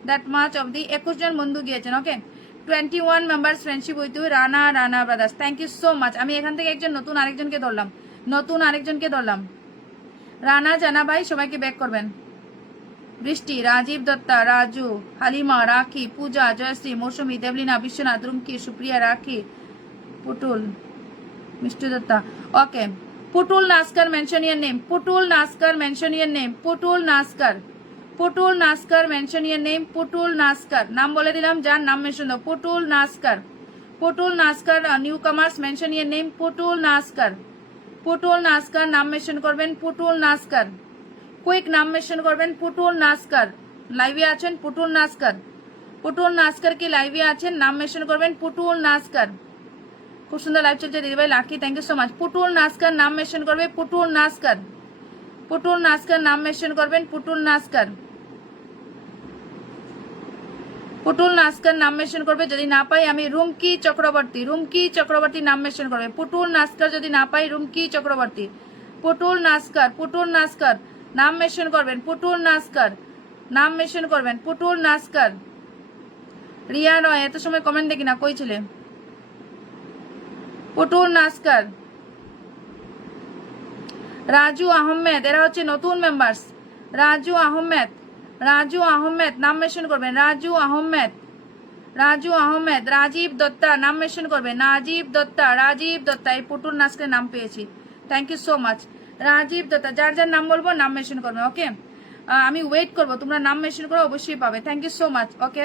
that much of the 21 জন বন্ধু গিয়েছেন okay 21 members friendship with you Rana Rana brothers thank you so much আমি এখান থেকে একজন নতুন আরেকজনকে ধরলাম রানা জানা ভাই সবাইকে ব্যাক করবেন বৃষ্টি রাজীব দত্তা রাজু হালিমা রাখি পূজা জয়শ্রী মৌসুমী Deblina Biswanath Rumki Supriya Rakhi Putul Mishtu Datta okay Putul Naskar mention your name Putul Naskar mention your name Putul Naskar mention your name Putul Naskar নাম বলে দিলাম যার নাম মেনশন দাও Putul Naskar newcomers mention your name Putul Naskar নাম মেনশন করবেন পুটুল নাস্কর কুইক নাম মেনশন করবেন পুটুল নাস্কর লাইভে আছেন পুটুল নাস্কর কি লাইভে আছেন নাম মেনশন করবেন পুটুল নাস্কর খুব সুন্দর লাইভ চলছে দিদিভাই Lucky thank you so much Putul Naskar নাম মেনশন করবে পুটুল নাস্কর নাম মেনশন করবেন পুটুল নাস্কর নাম মেনশন করবে যদি না পাই আমি রুমকি চক্রবর্তী নাম মেনশন করবে পুটুল নাস্কর যদি না পাই রুমকি চক্রবর্তী পুটুল নাস্কর নাম মেনশন করবেন পুটুল নাস্কর রিয়া রয় এত সময় কমেন্ট দেখি না কই ছিলে পুটুল নাস্কর রাজু আহমেদ এরা হচ্ছে নতুন মেম্বার্স রাজু আহমেদ নাম মেনশন করবেন রাজু আহমেদ রাজীব দত্তা নাম মেনশন করবেন রাজীব দত্তা এই পুটুল নাস্করের নাম পেয়েছি thank you so much Rajib Dutta যার যার নাম বলবো নাম মেনশন করবেন ওকে আমি ওয়েট করবো তোমরা নাম মেনশন করে অবশ্যই পাবে thank you so much okay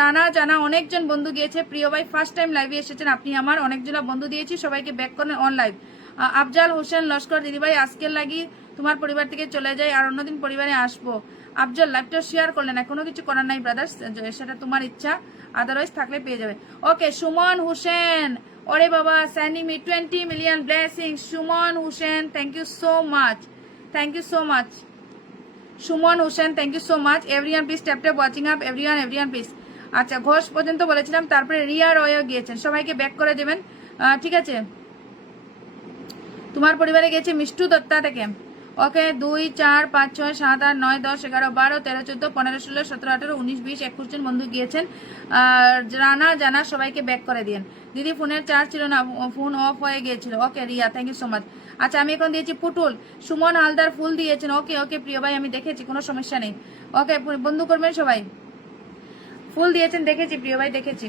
Rana Jana অনেকজন বন্ধু গিয়েছে প্রিয় ভাই ফার্স্ট টাইম লাইভে এসেছেন আপনি আমার অনেকজন বন্ধু দিয়েছি সবাইকে ব্যাক করেন অন লাইভ আফজাল হোসেন লস্কর দিদিভাই আজকের লাগি তোমার পরিবার থেকে চলে যাই আর অন্যদিন পরিবারে আসবো আফজাল লাইভটা শেয়ার করলে না কোনো কিছু করার নাই ব্রাদার্স সেটা তোমার ইচ্ছা আদারওয়াইজ থাকলে পেয়ে যাবে ওকে সুমন হোসেন ওরে বাবা sending me 20 million blessing Suman Hossain thank you so much Suman Hossain thank you so much everyone please tap watching up everyone please আচ্ছা ঘোষ পর্যন্ত বলেছিলাম তারপরে রিয়া রয়ও গিয়েছেন সবাইকে ব্যাক করে দেবেন ঠিক আছে তোমার পরিবারে গেছে মিষ্টু দত্তা থেকে ওকে 2 4 5 6 7 8 9 10 11 12 13 14 15 16 17 18 19 20 21 জন বন্ধু গিয়েছেন রানা জানা সবাইকে ব্যাক করে দিয়েন দিদি ফোনের চার্জ ছিল না ফোন অফ হয়ে গিয়েছিল okay Riya thank you so much আচ্ছা আমি এখন দিয়েছি পুটুল সুমন হালদার ফুল দিয়েছেন ওকে প্রিয় ভাই আমি দেখেছি কোনো সমস্যা নেই ওকে বন্ধু করবেন সবাই ফুল দিয়েছেন দেখেছি প্রিয় ভাই দেখেছি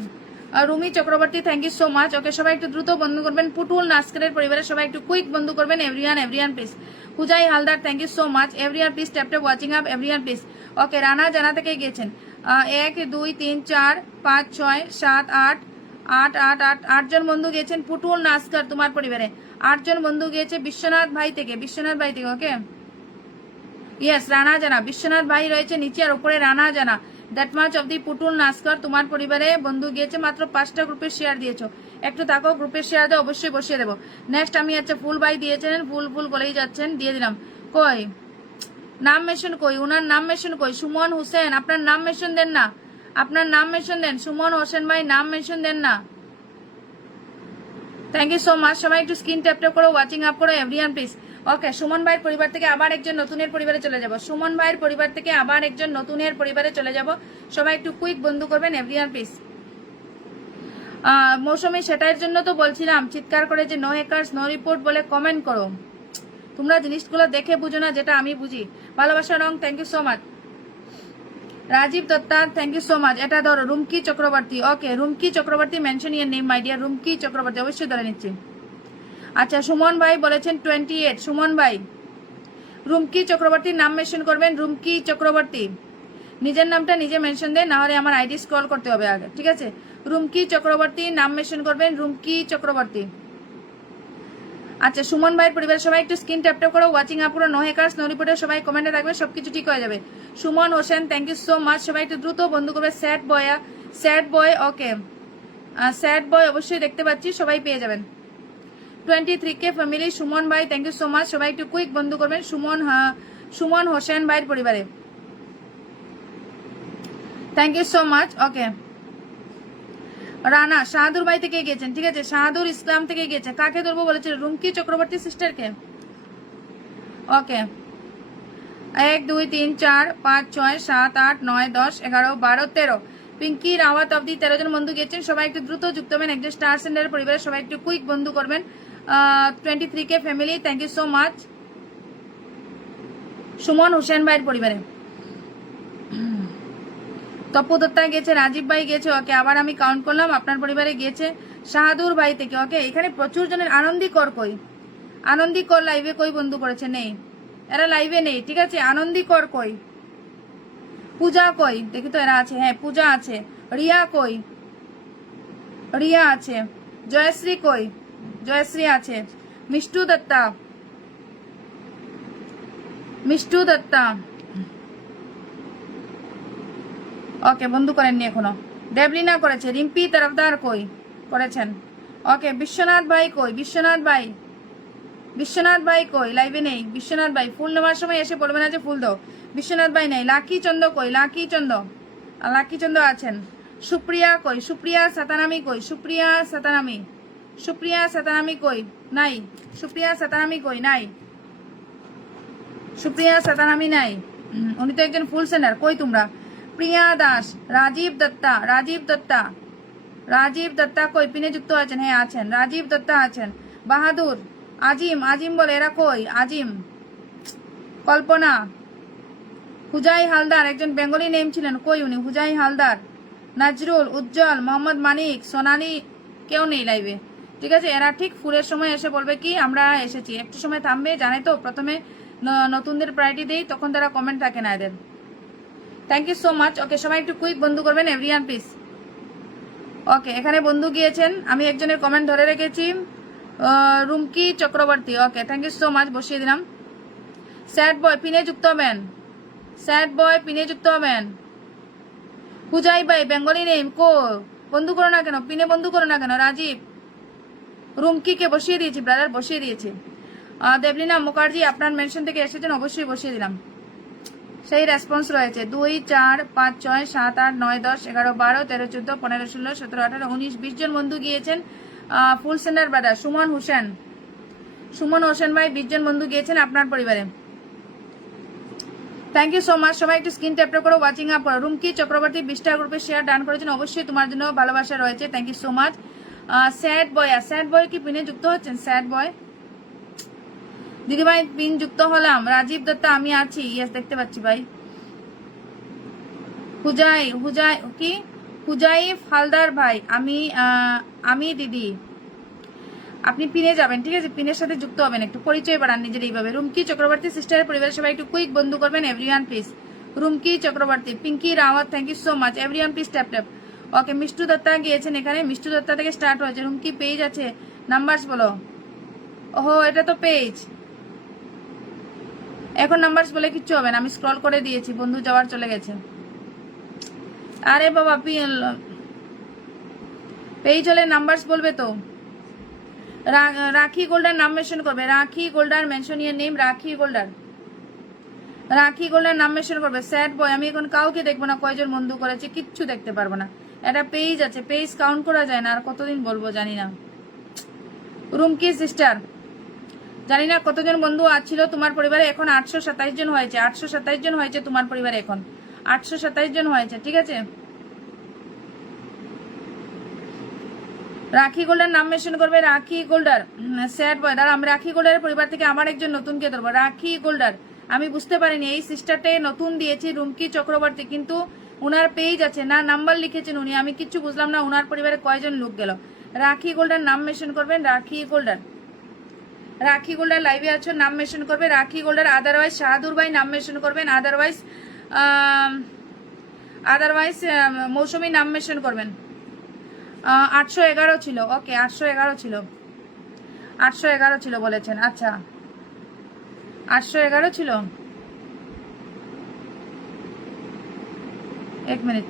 Rumi Chakraborty thank you so much okay সবাই একটু দ্রুত বন্ধু করবেন পুটুল নাস্করের পরিবারের সবাই একটু কুইক বন্ধু করবেন everyone please Huzai Haldar thank you so much everyone please tap watching up everyone please okay Rana Jana থেকে গিয়েছেন 1 2 3 4 5 6 7 8 8 জন বন্ধু গিয়েছেন পুটুল নাস্কর তোমার পরিবারে 8 জন বন্ধু গিয়েছে বিশ্বনাথ ভাই থেকে ওকে ইয়েস রানা জানা বিশ্বনাথ ভাই রয়েছে নিচে আর উপরে রানা জানা দ্যাট মাচ অফ দি পুটুল নাস্কর তোমার পরিবারে বন্ধু গিয়েছে মাত্র 5টা গ্রুপের শেয়ার দিয়েছো একটু তাকেও গ্রুপের শেয়ার দিয়ে অবশ্যই বসিয়ে দেবো নেক্সট আমি আচ্ছা ফুল ভাই দিয়েছেন ফুল বলেই যাচ্ছেন দিয়ে দিলাম কই নাম মেনশন কই উনার নাম মেনশন কই সুমন হোসেন আপনার নাম মেনশন দেন না আপনার নাম মেনশন দেন সুমন হোসেন ভাই নাম মেনশন দেন না থ্যাংক ইউ সো মাচ সবাই একটু স্ক্রিন ট্যাপ করো ওয়াচিং আপ করো এভরিওয়ান প্লিজ ওকে সুমন ভাইয়ের পরিবার থেকে আবার একজন নতুনের পরিবারে চলে যাব সুমন ভাইয়ের পরিবার থেকে আবার একজন নতুনের পরিবারে চলে যাব সবাই একটু কুইক বন্ধু করবেন এভরিওয়ান প্লিজ মৌসুমী সেটার জন্য তো বলছিলাম চিৎকার করে যে নো হ্যাকার্স নো রিপোর্ট বলে কমেন্ট করো তোমরা জিনিসগুলো দেখে বুঝো না যেটা আমি বুঝি ভালোবাসা রং thank you so much Rajib Datta thank you so much এটা ধরো Rumki Chakraborty okay Rumki Chakraborty mention your name my dear Rumki Chakraborty অবশ্যই ধরে নিচ্ছি আচ্ছা সুমন ভাই বলেছেন 28 সুমন ভাই রুমকি চক্রবর্তীর নাম মেনশন করবেন রুমকি চক্রবর্তী নিজের নামটা নিজে মেনশন দেন না হলে আমার আইডি স্ক্রল করতে হবে আগে ঠিক আছে রুমকি চক্রবর্তী নাম মেনশন করবেন রুমকি চক্রবর্তী আচ্ছা সুমন ভাইয়ের পরিবারের সবাই একটু স্ক্রিন ট্যাপ করো ওয়াচিং আপ করো নো হ্যাকার্স নো রিপোর্টার সবাই কমেন্টে থাকবে সবকিছু ঠিক হয়ে যাবে Suman Hossain thank you so much সবাই একটু দ্রুত বন্ধু করবে স্যাড বয় ওকে স্যাড বয় অবশ্যই দেখতে পাচ্ছি সবাই পেয়ে যাবেন 23K ফ্যামিলি, সুমন ভাই থ্যাংক ইউ সো মাচ। সবাই একটু কুইক বন্ধু করবেন সুমন হোসেন ভাইয়ের পরিবারে, thank you so much. Okay, Rana শাহাদুর ভাই থেকে গিয়েছেন, ঠিক আছে, শাহাদুর ইসলাম থেকে গিয়েছে। কাকে ধরবো বলেছিল? রুমকি চক্রবর্তী সিস্টারকে। ওকে, 1 2 3 4 5 6 7 8 9 10 11 12 13 পিঙ্কি রাওয়াত অবধি 13 জন বন্ধু গিয়েছেন। সবাই একটু দ্রুত যুক্ত হবেন। একজন স্টার সেন্ডারের পরিবারে সবাই একটু কুইক বন্ধু করবেন। 23K family, thank you so much. Suman Hossain ভাইয়ের পরিবারে তপু দত্তা গেছে, রাজীব ভাই গেছে। ওকে, আবার আমি কাউন্ট করলাম, আপনার পরিবারে গিয়েছে শাহাদুর ভাই থেকে। ওকে, এখানে প্রচুর জনের। আনন্দিকর কই? আনন্দিকর লাইভে কই বন্ধু করেছে? নেই, এরা লাইভে নেই, ঠিক আছে। আনন্দিকর কই? পূজা কই? দেখি তো, এরা আছে, হ্যাঁ পূজা আছে। রিয়া কই? রিয়া আছে। জয়শ্রী কই? জয়শ্রী আছে। মিষ্টু দত্তা, মিষ্টু দত্তা। ওকে, বন্ধু করেননি এখনো। দেবলিনা করেছে। রিম্পি তরফদার কই? করেছেন। ওকে, বিশ্বনাথ ভাই কই? বিশ্বনাথ ভাই, বিশ্বনাথ ভাই কই? লাইভে নেই বিশ্বনাথ ভাই। ফুল নেওয়ার সময় এসে বলবে না যে ফুল দাও। বিশ্বনাথ ভাই নেই। লাকি চন্দ কই? লাকি চন্দ, লাকি চন্দ আছেন। সুপ্রিয়া কই? সুপ্রিয়া সাতানামি কই? সুপ্রিয়া সাতানামি, সুপ্রিয়া সাতানামি কই? নাই। সুপ্রিয়া সাতানামি কই? নাই। সুপ্রিয়া সাতানামি নাই। উনি তো একজন ফুল সেন্ডার। কই তোমরা? প্রিয়া দাস, রাজীব দত্তা, রাজীব দত্তা, রাজীব দত্তা কই? পিনে যুক্ত আছেন? হ্যাঁ আছেন। রাজীব দত্তা আছেন। বাহাদুর, আজিম, আজিম বলে এরা কই? আজিম, কল্পনা, হুজাই হালদার, একজন বেঙ্গলি নেম ছিলেন, কই উনি? হুজাই হালদার, নজরুল, উজ্জ্বল, মোহাম্মদ মানিক, সোনালি, কেউ নেই লাইভে, ঠিক আছে। এরা ঠিক ফুলের সময় এসে বলবে কি আমরা এসেছি, একটু সময় থামবে, জানে তো প্রথমে নতুনদের প্রায়োরিটি দেই, তখন তারা কমেন্ট থাকে না এদের। Thank you so much. Okay, সবাই একটু কুইক বন্ধু করবেন, এভরিওয়ান প্লিজ। ওকে, এখানে বন্ধু গিয়েছেন, আমি একজনের কমেন্ট ধরে রেখেছি, রুমকি চক্রবর্তী। ওকে, থ্যাংক ইউ সো মাচ, বসিয়ে দিলাম। স্যাড বয় পিনে যুক্ত হবেন, স্যাড বয় পিনে যুক্ত হবেন। হুজাই ভাই বেঙ্গলি নেম কো? বন্ধু করো না কেন? পিনে বন্ধু করো না কেন? রাজীব, রুমকিকে বসিয়ে দিয়েছি ব্রাদার, বসিয়ে দিয়েছি। দেবলিনা মুখার্জি আপনার মেনশন থেকে এসেছেন, অবশ্যই বসিয়ে দিলাম। সেই রেসপন্স রয়েছে। 2 4 5 6 7 8 9 10 11 12 13 14 15 16 17 18 19 20 জন বন্ধু গিয়েছেন। Full sender brother Suman Hossain, Suman Hossain ভাই 20 জন বন্ধু গিয়েছেন আপনার পরিবারে। Thank you so much. সবাই একটু স্ক্রিন ট্যাপ করো, ওয়াচিং আপ করো। রুমকি চক্রবর্তী 20টা গ্রুপে শেয়ার ডান করেছেন, অবশ্যই তোমার জন্য ভালোবাসা রয়েছে, thank you so much. Sad boy, sad boy কি পিনে যুক্ত হচ্ছেন? স্যাড বয় দিদিভাই পিন যুক্ত হলাম। রাজীব দত্তা আমি আছি, ইয়েস দেখতে পাচ্ছি ভাই। হুজাই, হুজাই কি? হুজাইফ হালদার ভাই, আমি দিদি, আপনি পিনে যাবেন, ঠিক আছে, পিনের সাথে যুক্ত হবেন, একটু পরিচয় বাড়ান নিজের এইভাবে। রুমকি চক্রবর্তী সিস্টারের পরিবারের সবাই একটু কুইক বন্ধু করবেন, everyone please. Rumki Chakraborty, Pinki Rawat, thank you so much, everyone please tap tap. Okay, Mishtu Datta গিয়েছেন এখানে, মিষ্টু দত্তা থেকে স্টার্ট হয়েছে। রুমকি পেজ আছে, নাম্বারস বলো। ওহো, এটা তো পেজ, এখন নাম্বারস বলে কিচ্ছু হবে না, আমি স্ক্রল করে দিয়েছি, বন্ধু যাওয়ার চলে গেছে। আরে বাবা, পেজ হলে নাম্বারস বলবে তো। রাখি গোল্ডার নাম মেনশন করবে, রাখি গোল্ডার মেনশন ইয়ার নেম, রাখি গোল্ডার, রাখি গোল্ডার নাম মেনশন করবে। স্যাড বয় আমি এখন কাউকে দেখবো না, কয়জন বন্ধু করেছে কিচ্ছু দেখতে পারবো না। একটা পেজ আছে, পেজ কাউন্ট করা যায় না, আর কতদিন বলবো জানি না। রুমকি সিস্টার, জানি না কতজন বন্ধু আছিল তোমার পরিবারে, এখন 827 জন হয়েছে, 827 জন হয়েছে তোমার পরিবারে, এখন 827 জন হয়েছে, ঠিক আছে। রাখি গোল্ডার নাম মেনশন করবে, রাখি গোল্ডার। স্যাড বয়, দাঁড়া আমি রাখি গোল্ডারের পরিবার থেকে আমার একজন নতুনকে ধরবো। রাখি গোল্ডার, আমি বুঝতে পারিনি এই সিস্টারটাই নতুন দিয়েছি, রুমকি চক্রবর্তী, কিন্তু উনার পেজ আছে না, নাম্বার লিখেছেন উনি, আমি কিচ্ছু বুঝলাম না উনার পরিবারে কয়জন লোক গেল। রাখি গোল্ডার নাম মেনশন করবেন, রাখি গোল্ডার, রাখি গোল্ডার লাইভে আছো, নাম মেনশন করবে রাখি গোল্ডার। আদারওয়াইজ শাহাদুর ভাই নাম মেনশন করবেন, আদারওয়াইজ আদারওয়াইজ মৌসুমী নাম মেনশন করবেন। 811 ছিল, ওকে 811 ছিল, 811 ছিল বলেছেন, আচ্ছা 811 ছিল, এক মিনিট,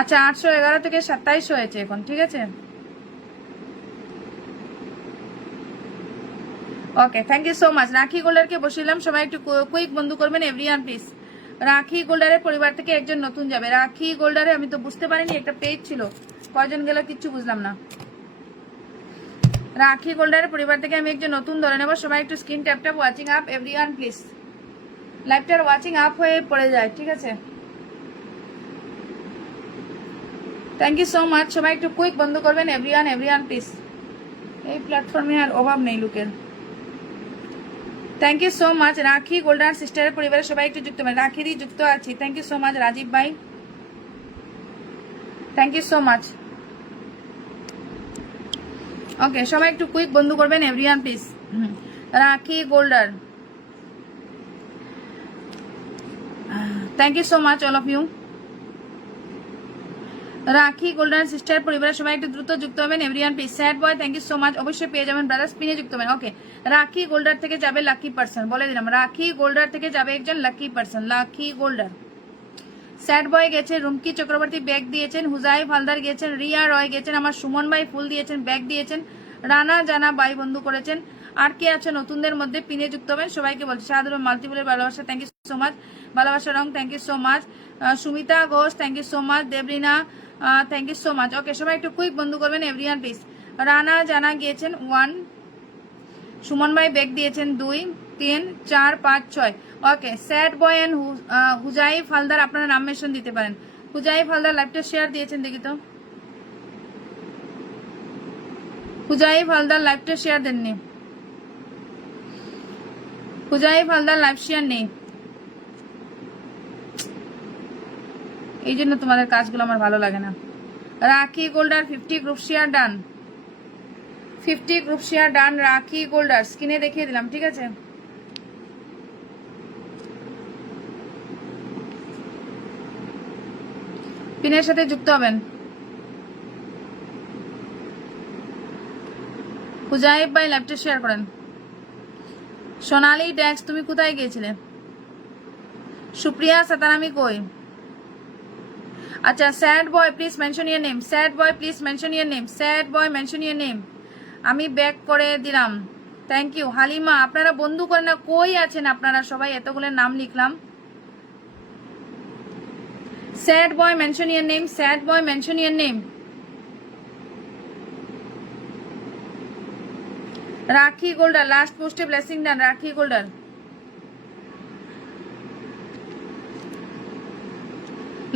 আচ্ছা 811 থেকে 27 হয়েছে এখন, ঠিক আছে। ওকে, থ্যাংক ইউ সো মাচ। রাখি গোল্ডারকে বসিলাম, সবাই একটু কুইক বন্ধু করবেন এভরিওয়ান প্লিজ। রাখি গোল্ডারের পরিবার থেকে একজন নতুন যাবে। রাখি গোল্ডারে আমি তো বুঝতে পারিনি একটা পেজ ছিল, কয়জন গেল কিচ্ছু বুঝলাম না। রাখি গোল্ডারের পরিবার থেকে আমি একজন নতুন ধরে নেব, সবাই একটু screen tap tap watching up everyone please. লাইভটার ওয়াচিং আপ হয়ে পড়ে যায়, ঠিক আছে? থ্যাংক ইউ সো মাচ, সবাই একটু কুইক বন্ধ করবেন এভরিওয়ান প্লিজ। এই প্ল্যাটফর্মে আর অভাব নেই লোকের। Thank you so much. Rakhi Golder সিস্টারের পরিবারের সবাই একটু যুক্ত হবেন। রাখিরই যুক্ত আছি, thank you so much Rajib ভাই, thank you so much. Okay, সবাই একটু কুইক বন্ধু করবেন everyone please. Rakhi গোল্ডার, thank you so much all of you. Rakhi Goldar sister পরিবারের সবাই একটু দ্রুত যুক্ত হবেন everyone please. Sad boy, thank you so much, অবশ্যই পেয়ে যাবেন ব্রাদার, স্পিনে যুক্ত হবেন। ওকে, রাখি গোল্ডার থেকে যাবে লাকি পার্সন, বলে দিলাম রাখি গোল্ডার থেকে যাবে একজন লাকি পার্সন। লাকি গোল্ডার স্যাড বয় গেছে, রুমকি চক্রবর্তী ব্যাগ দিয়েছেন, হুজাই হালদার গেছেন, রিয়া রয় গেছেন, আমার সুমন ভাই ফুল দিয়েছেন, ব্যাগ দিয়েছেন, রানা জানা বাই বন্ধু করেছেন। আর কে আছে নতুনদের মধ্যে পিনে যুক্ত হবেন সবাইকে বলছি সাদর মাল্টিপুলের ভালোবাসা, থ্যাংক ইউ সো মাচ। ভালোবাসা রং, thank you so much. Sumita Ghosh, thank you so much. Debarina, thank you so much. Okay, সবাই একটু কুইক বন্ধু করবেন এভরিওয়ান প্লিজ। রানা জানা গিয়েছেন 1, সুমন ভাই ব্যাগ দিয়েছেন 2, 3, 4, 5, 6। ওকে, sad boy and Huzaif Haldar আপনারা নাম মেনশন দিতে পারেন। হুজাইফ হালদার লাইভটা শেয়ার দিয়েছেন দেখি তো। হুজাইফ হালদার লাইভটা শেয়ার দেননি। হুজাইফ হালদার লাইভ শেয়ার নেই, এই জন্য তোমাদের কাজগুলো আমার ভালো লাগে না। রাখি গোল্ডার 50 গ্রুপ শেয়ার ডান, 50 গ্রুপ শেয়ার ডান। রাখি গোল্ডার স্ক্রিনে দেখিয়ে দিলাম, ঠিক আছে? পিনের সাথে যুক্ত হবেন। হুজাইফ ভাই লাইভটা শেয়ার করেন। সোনালি ড্যাক্স তুমি কোথায় গিয়েছিলে? সুপ্রিয়া সাতারামি কই? আচ্ছা, sad boy please mention your name, sad boy please mention your name, sad boy mention your name. আমি ব্যাক করে দিলাম, থ্যাংক ইউ। হালিমা, আপনারা বন্ধু করেন না, কই আছেন আপনারা সবাই? এতগুলো নাম লিখলাম। Sad boy mention your name, sad boy mention your name. রাখি গোল্ডার লাস্ট পোস্টে ব্লেসিং ডান। রাখি গোল্ডার,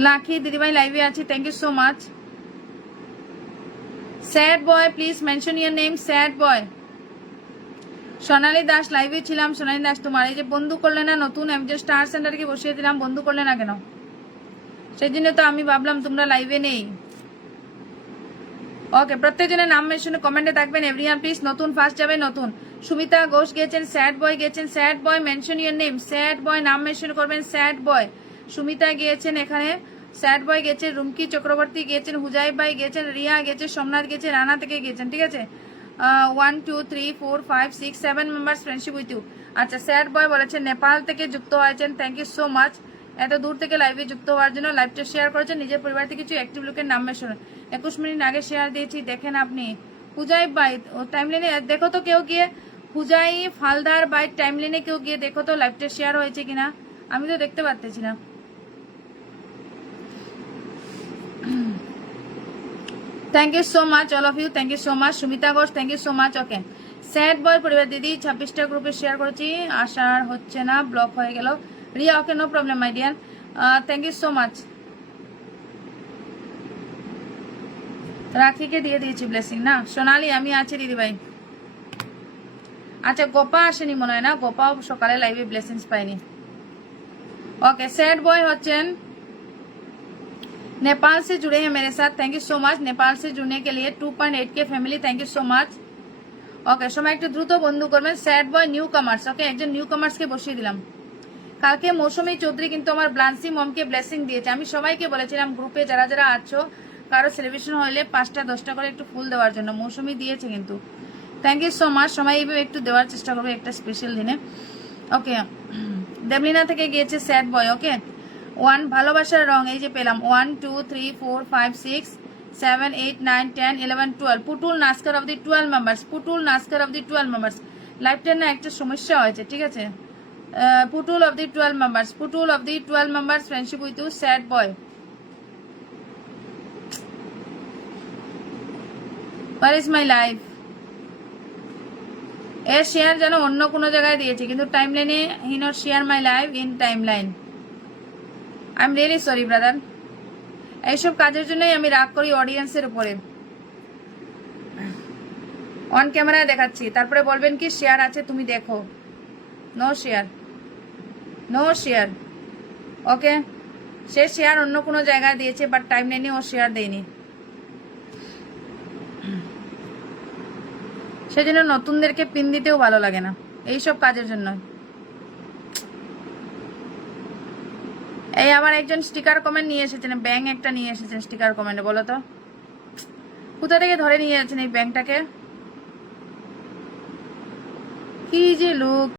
লাখি দিদিভাই লাইভে আছি, thank you so much. Sad boy please mention your name, sad boy. Sonali Das লাইভে ছিলাম। সোনালী দাস, তোমার এই যে বন্ধু করলে না নতুন, আমি যে স্টার সেন্টারকে বসিয়ে দিলাম, বন্ধু করলে না কেন? সেই জন্য তো আমি ভাবলাম তোমরা লাইভে নেই। ওকে, প্রত্যেকজনের নাম মেনশনে কমেন্টে থাকবেন এভরিওয়ান প্লিজ। নতুন ফার্স্ট যাবে নতুন। সুমিতা ঘোষ গেছেন, স্যাড বয় গেছেন, sad boy mention your name, sad boy নাম মেনশন করবেন, স্যাড বয়। সুমিতা গিয়েছেন এখানে, স্যাড বয় গেছে, রুমকি চক্রবর্তী গেছেন, হুজাইফ ভাই গেছেন, রিয়া গেছে, সোমনাথ গেছে, রানা থেকে গেছেন, ঠিক আছে? 1, 2, 3, 4, 5, 6, 7 মেম্বার্স ফ্রেন্ডশিপ উইথ ইউ। আচ্ছা, স্যাড বয় বলেছেন নেপাল থেকে যুক্ত হয়েছেন, থ্যাংক ইউ সো মাচ। এত দূর থেকে লাইভে যুক্ত হওয়ার জন্য। লাইভটা শেয়ার করেছেন, নিজের পরিবার থেকে কিছু অ্যাক্টিভ লোকের নাম মেনশন। 21 মিনিট আগে শেয়ার দিয়েছি, দেখেন আপনি। হুজাইফ ভাই টাইমলাইনে দেখো তো, কেউ গিয়ে হুজাইফ হালদার ভাই টাইমলাইনে কেউ গিয়ে দেখো তো লাইভটা শেয়ার হয়েছে কিনা, আমি তো দেখতে পারতেছি না। Thank you so much all of you, thank you so much. Sumita Ghosh, thank you so much. Okay, sad boy পরিবার দিদি 26টা গ্রুপে শেয়ার করেছি, আসার হচ্ছে না, ব্লক হয়ে গেল। Riya, okay no problem my dear, thank you so much. রাখিকে দিয়ে দিয়েছি ব্লেসিং না। সোনালি আমি আছি দিদিভাই। আচ্ছা, গোপা আসেনি মনে হয় না, গোপাও সকালে লাইভে ব্লেসিংস পাইনি। ओके, सैड बॉय होचन नेपाल से जुड़े हैं मेरे साथ, thank you so much. Nepal से जुड़ने के लिए 2.8 K family, thank you so much. Okay, সময় একটু দ্রুত বন্ধু করবেন। স্যাড বয় নিউ কামার্স, ওকে একজন নিউ কামার্সকে বসিয়ে দিলাম। কালকে মৌসুমী চৌধুরী কিন্তু আমার ব্লান্সি মমকে ব্লেসিং দিয়েছে। আমি সবাইকে বলেছিলাম গ্রুপে যারা যারা আছো কারো সেলিব্রেশন হলে 5টা 10টা করে একটু ফুল দেওয়ার জন্য, মৌসুমী দিয়েছে কিন্তু। Thank you so much. সবাই এইভাবে একটু দেওয়ার চেষ্টা করবে একটা স্পেশাল দিনে। ওকে, দেবলিনা থেকে গিয়েছে স্যাড বয়। ওকে, 1 ভালোবাসার রং এই যে পেলাম, 1 2 3 4 5 6 7 8 9 10 11 12 পুতুল নাস্কার অফ দি 12 মেম্বার্স, পুতুল নাস্কার অফ দি 12 মেম্বার্স। লাইফটার না একটা সমস্যা হয়েছে, ঠিক আছে? Putul of the 12 members, Putul of the 12 members friendship with you, sad boy. Where is my life? এর শেয়ার যেন অন্য কোনো জায়গায় দিয়েছে, কিন্তু টাইম লাইনে he not share my life in timeline. I am really sorry brother. এইসব কাজের জন্যই আমি রাগ করি অডিয়েন্সের উপরে। অন ক্যামেরায় দেখাচ্ছি, তারপরে বলবেন কি শেয়ার আছে তুমি দেখো। No share, no share. Okay, সে শেয়ার অন্য কোনো জায়গায় দিয়েছে, বাট টাইম লাইনে ও শেয়ার দেয়নি। সেজন্য নতুনদেরকে পিন দিতেও ভালো লাগে না এইসব কাজের জন্য। এই আবার একজন স্টিকার কমেন্ট নিয়ে এসেছেন, ব্যাং একটা নিয়ে এসেছেন স্টিকার কমেন্টে। বলো তো কোথা থেকে ধরে নিয়ে যাচ্ছেন এই ব্যাংটাকে? কি যে লোক।